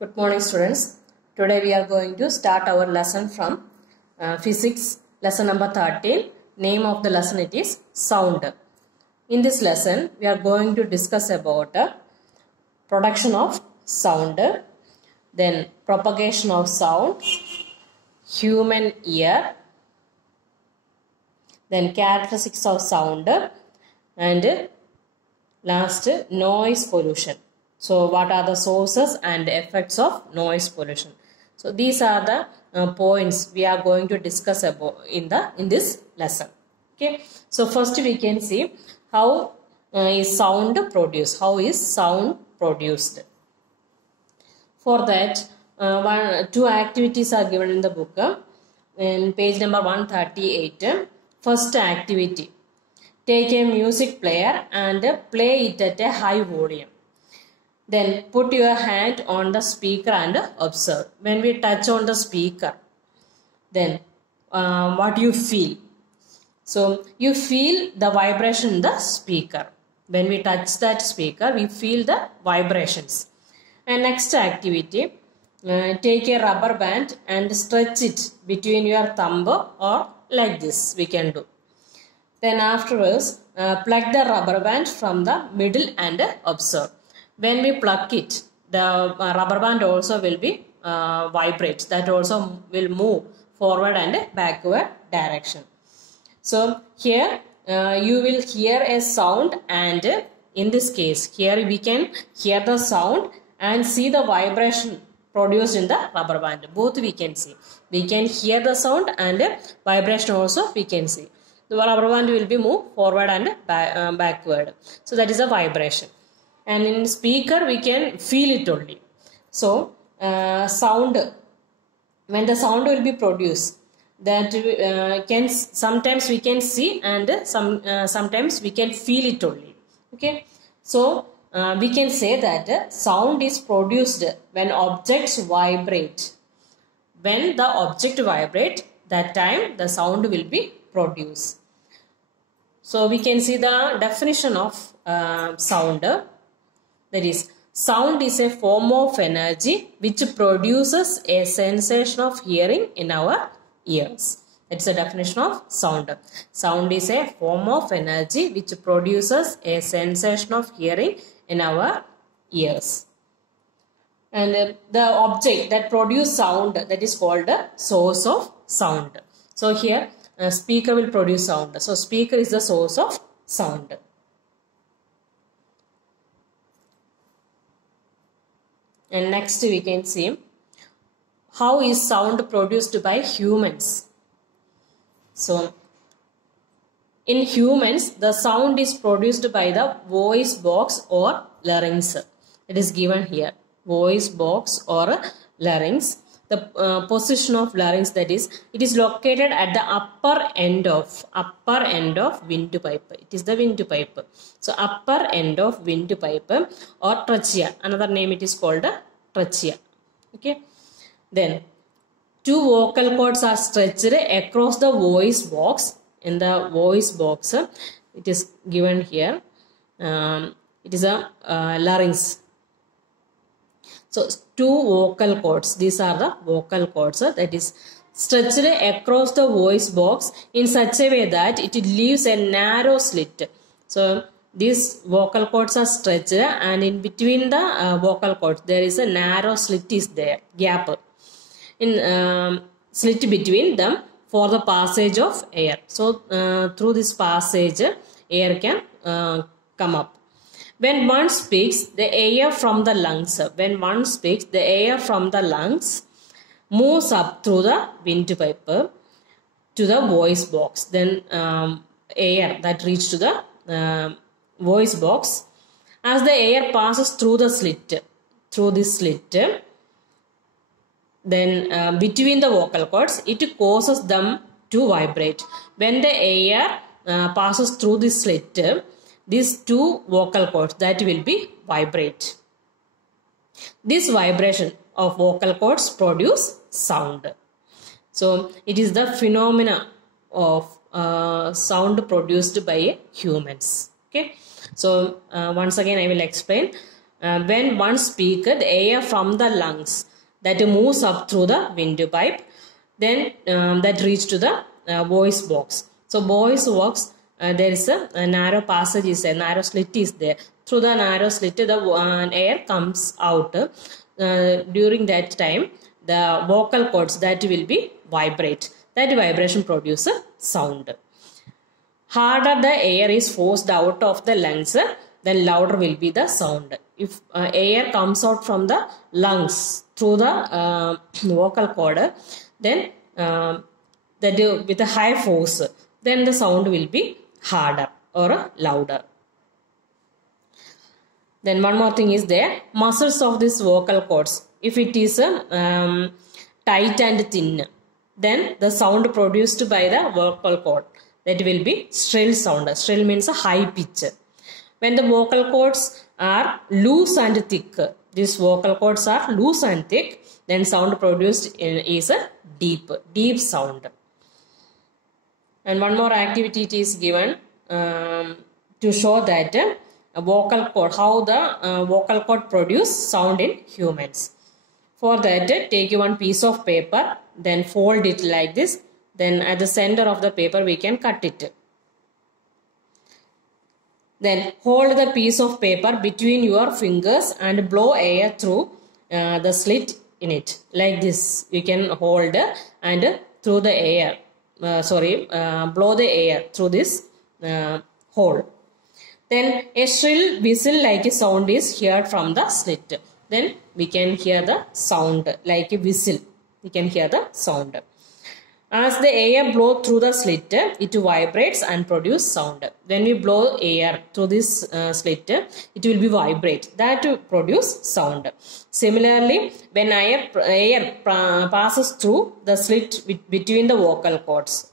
Good morning, students. Today we are going to start our lesson from physics lesson number 13. Name of the lesson it is sound. In this lesson we are going to discuss about production of sound, then propagation of sound, human ear, then characteristics of sound, and last noise pollution. So what are the sources and effects of noise pollution? So these are the points we are going to discuss about in this lesson. Okay. So first we can see how is sound produced. How is sound produced? For that, two activities are given in the book. In page number 138, first activity. Take a music player and play it at a high volume. Then put your hand on the speaker and observe. When we touch on the speaker, then what you feel? So you feel the vibration in the speaker. When we touch that speaker, we feel the vibrations. And next activity, take a rubber band and stretch it between your thumb or like this we can do. Then afterwards, pluck the rubber band from the middle and observe. When we pluck it, the rubber band also will be vibrate. That also will move forward and backward direction. So here you will hear a sound, and in this case here we can hear the sound and see the vibration produced in the rubber band. Both we can see. We can hear the sound and vibration also we can see. The rubber band will be moved forward and backward. So that is a vibration. And in speaker we can feel it only. So sound, when the sound will be produced, that can sometimes we can see and sometimes we can feel it only. Okay. So we can say that sound is produced when objects vibrate. When the object vibrate, that time the sound will be produced. So we can see the definition of sound. That is, sound is a form of energy which produces a sensation of hearing in our ears. That's the definition of sound. Sound is a form of energy which produces a sensation of hearing in our ears. And the object that produces sound, that is called the source of sound. So here speaker will produce sound. So speaker is the source of sound. And next we can see how is sound produced by humans. So in humans, the sound is produced by the voice box or larynx. It is given here, voice box or larynx. The position of larynx, that is, it is located at the upper end of windpipe. It is the windpipe. So upper end of windpipe or trachea. Another name it is called trachea. Okay. Then two vocal cords are stretched across the voice box. In the voice box, it is given here. It is a larynx. So two vocal cords, these are the vocal cords, that is stretched across the voice box in such a way that it leaves a narrow slit. So these vocal cords are stretched, and in between the vocal cords there is a narrow slit is there, gap in slit between them for the passage of air. So through this passage air can come up. When one speaks, the air from the lungs, moves up through the windpipe to the voice box. Then air that reaches to the voice box. As the air passes through this slit, then between the vocal cords, it causes them to vibrate. When the air passes through this slit, these two vocal cords that will be vibrate. This vibration of vocal cords produce sound. So it is the phenomena of sound produced by humans. Okay. So once again I will explain. when one speaks, the air from the lungs that moves up through the windpipe, then that reach to the voice box. So voice box, there is a narrow passage, is a narrow slit is there. Through the narrow slit, the air comes out. During that time, the vocal cords that will be vibrate. That vibration produces sound. Harder the air is forced out of the lungs, then louder will be the sound. If air comes out from the lungs through the vocal cord, then that with a high force, then the sound will be harder or louder. Then one more thing is there, muscles of this vocal cords. If it is tight and thin, then the sound produced by the vocal cord, that will be shrill sound. Shrill means a high pitch. When the vocal cords are loose and thick, these vocal cords are loose and thick, then sound produced is a deep sound. And one more activity is given to show that a vocal cord, how the vocal cord produce sound in humans. For that, take one piece of paper, then fold it like this. Then at the center of the paper we can cut it. Then hold the piece of paper between your fingers and blow air through the slit in it. Like this we can hold and through the air, blow the air through this hole. Then a shrill whistle like a sound is heard from the slit. Then we can hear the sound like a whistle. We can hear the sound. As the air blows through the slit, it vibrates and produces sound. When we blow air through this slit, it will be vibrate. That will produce sound. Similarly, when air passes through the slit between the vocal cords,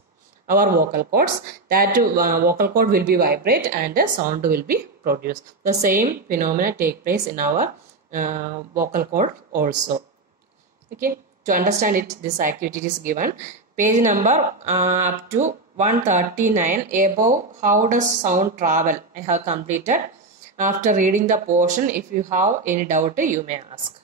our vocal cords, that vocal cord will be vibrate and the sound will be produced. The same phenomena take place in our vocal cord also. Okay, to understand it, this activity is given. Page number up to 139, above how does sound travel, I have completed. After reading the portion, if you have any doubt, you may ask.